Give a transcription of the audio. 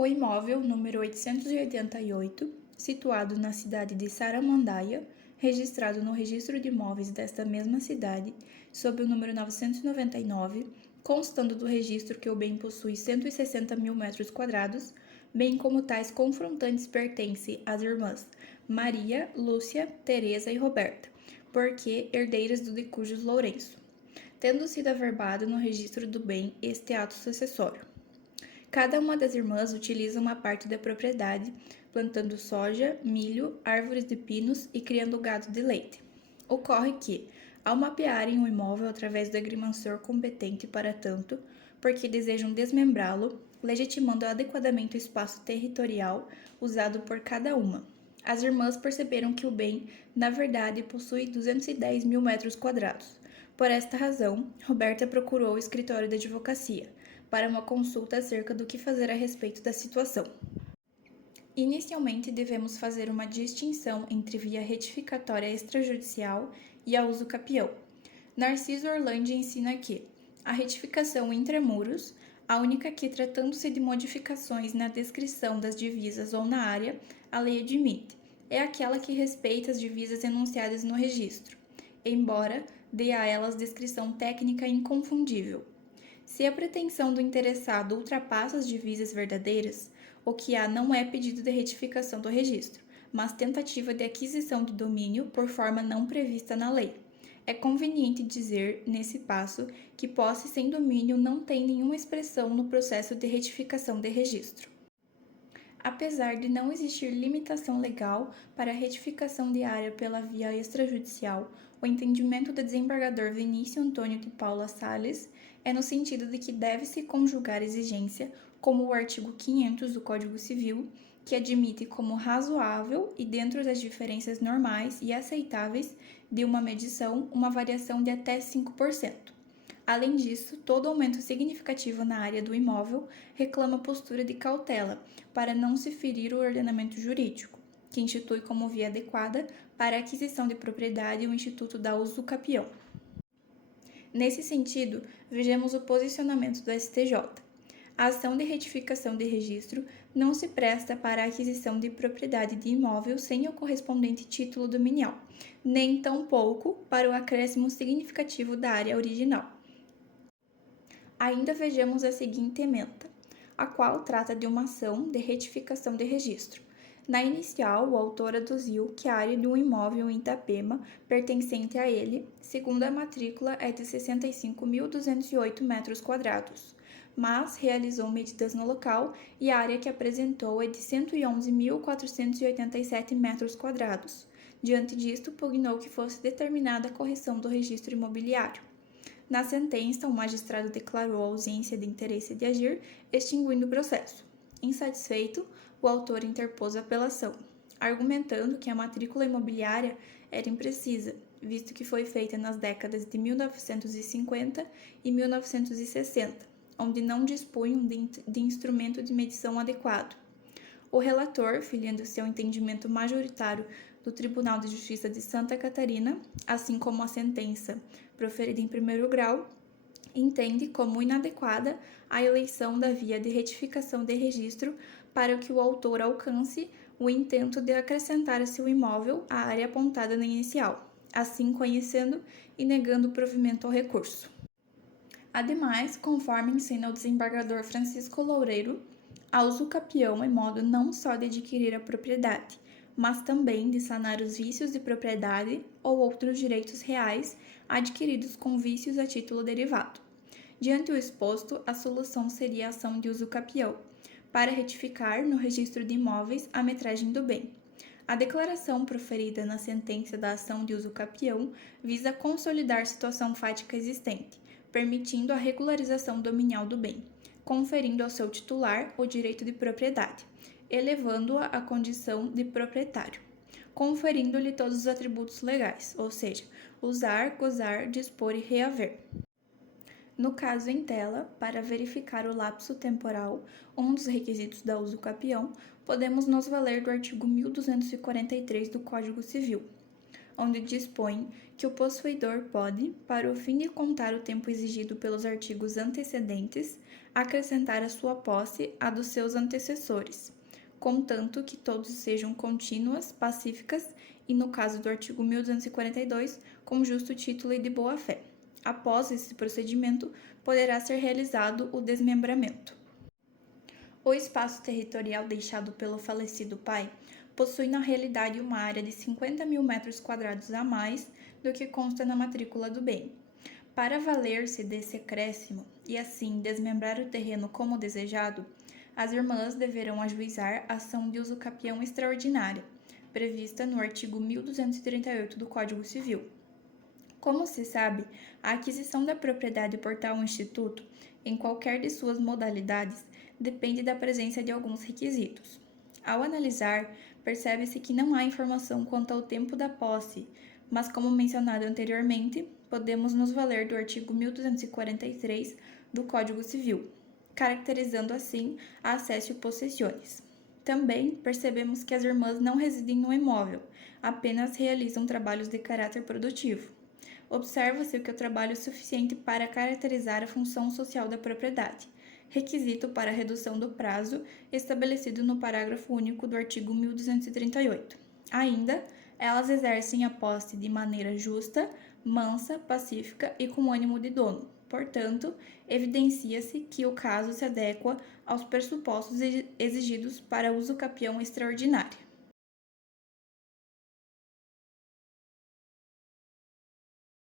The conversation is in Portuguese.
O imóvel número 888, situado na cidade de Saramandaia, registrado no registro de imóveis desta mesma cidade, sob o número 999, constando do registro que o bem possui 160 mil metros quadrados, bem como tais confrontantes pertence às irmãs Maria, Lúcia, Teresa e Roberta, porque herdeiras do de cujos Lourenço, tendo sido averbado no registro do bem este ato sucessório. Cada uma das irmãs utiliza uma parte da propriedade, plantando soja, milho, árvores de pinos e criando gado de leite. Ocorre que, ao mapearem o imóvel através do agrimensor competente para tanto, porque desejam desmembrá-lo, legitimando adequadamente o espaço territorial usado por cada uma, as irmãs perceberam que o bem, na verdade, possui 210 mil metros quadrados. Por esta razão, Roberta procurou o escritório da advocacia para uma consulta acerca do que fazer a respeito da situação. Inicialmente, devemos fazer uma distinção entre via retificatória extrajudicial e a uso capião. Narciso Orlandi ensina que a retificação intramuros, a única que, tratando-se de modificações na descrição das divisas ou na área, a lei admite, é aquela que respeita as divisas enunciadas no registro, embora dê a elas descrição técnica inconfundível. Se a pretensão do interessado ultrapassa as divisas verdadeiras, o que há não é pedido de retificação do registro, mas tentativa de aquisição de domínio por forma não prevista na lei. É conveniente dizer, nesse passo, que posse sem domínio não tem nenhuma expressão no processo de retificação de registro. Apesar de não existir limitação legal para a retificação de área pela via extrajudicial, o entendimento do desembargador Vinícius Antônio de Paula Salles é no sentido de que deve-se conjugar exigência, como o artigo 500 do Código Civil, que admite como razoável e dentro das diferenças normais e aceitáveis de uma medição uma variação de até 5%. Além disso, todo aumento significativo na área do imóvel reclama postura de cautela, para não se ferir o ordenamento jurídico, que institui como via adequada para a aquisição de propriedade o Instituto da Usucapião. Nesse sentido, vejamos o posicionamento do STJ. A ação de retificação de registro não se presta para a aquisição de propriedade de imóvel sem o correspondente título dominial, nem tampouco para o acréscimo significativo da área original. Ainda vejamos a seguinte ementa, a qual trata de uma ação de retificação de registro. Na inicial, o autor aduziu que a área de um imóvel em Itapema, pertencente a ele, segundo a matrícula, é de 65.208 metros quadrados, mas realizou medidas no local e a área que apresentou é de 111.487 metros quadrados. Diante disto, pugnou que fosse determinada a correção do registro imobiliário. Na sentença, o magistrado declarou a ausência de interesse de agir, extinguindo o processo. Insatisfeito, o autor interpôs apelação, argumentando que a matrícula imobiliária era imprecisa, visto que foi feita nas décadas de 1950 e 1960, onde não dispunham de instrumento de medição adequado. O relator, filiando seu entendimento majoritário do Tribunal de Justiça de Santa Catarina, assim como a sentença proferida em primeiro grau, entende como inadequada a eleição da via de retificação de registro para que o autor alcance o intento de acrescentar a seu imóvel à área apontada na inicial, assim conhecendo e negando o provimento ao recurso. Ademais, conforme ensina o desembargador Francisco Loureiro, a usucapião é modo não só de adquirir a propriedade, mas também de sanar os vícios de propriedade ou outros direitos reais adquiridos com vícios a título derivado. Diante o exposto, a solução seria a ação de usucapião, para retificar no registro de imóveis a metragem do bem. A declaração proferida na sentença da ação de usucapião visa consolidar situação fática existente, permitindo a regularização dominial do bem, conferindo ao seu titular o direito de propriedade, elevando-a à condição de proprietário, conferindo-lhe todos os atributos legais, ou seja, usar, gozar, dispor e reaver. No caso em tela, para verificar o lapso temporal, um dos requisitos da usucapião, podemos nos valer do artigo 1243 do Código Civil, onde dispõe que o possuidor pode, para o fim de contar o tempo exigido pelos artigos antecedentes, acrescentar à sua posse a dos seus antecessores, contanto que todos sejam contínuas, pacíficas e, no caso do artigo 1242, com justo título e de boa-fé. Após esse procedimento, poderá ser realizado o desmembramento. O espaço territorial deixado pelo falecido pai possui na realidade uma área de 50 mil metros quadrados a mais do que consta na matrícula do bem. Para valer-se desse acréscimo e assim desmembrar o terreno como desejado, as irmãs deverão ajuizar ação de uso capião extraordinária, prevista no artigo 1238 do Código Civil. Como se sabe, a aquisição da propriedade por tal instituto, em qualquer de suas modalidades, depende da presença de alguns requisitos. Ao analisar, percebe-se que não há informação quanto ao tempo da posse, mas, como mencionado anteriormente, podemos nos valer do artigo 1243 do Código Civil, caracterizando assim a accessio possessiones. Também percebemos que as irmãs não residem no imóvel, apenas realizam trabalhos de caráter produtivo. Observa-se que o trabalho é suficiente para caracterizar a função social da propriedade, requisito para a redução do prazo estabelecido no parágrafo único do artigo 1238. Ainda, elas exercem a posse de maneira justa, mansa, pacífica e com ânimo de dono. Portanto, evidencia-se que o caso se adequa aos pressupostos exigidos para uso capião extraordinário.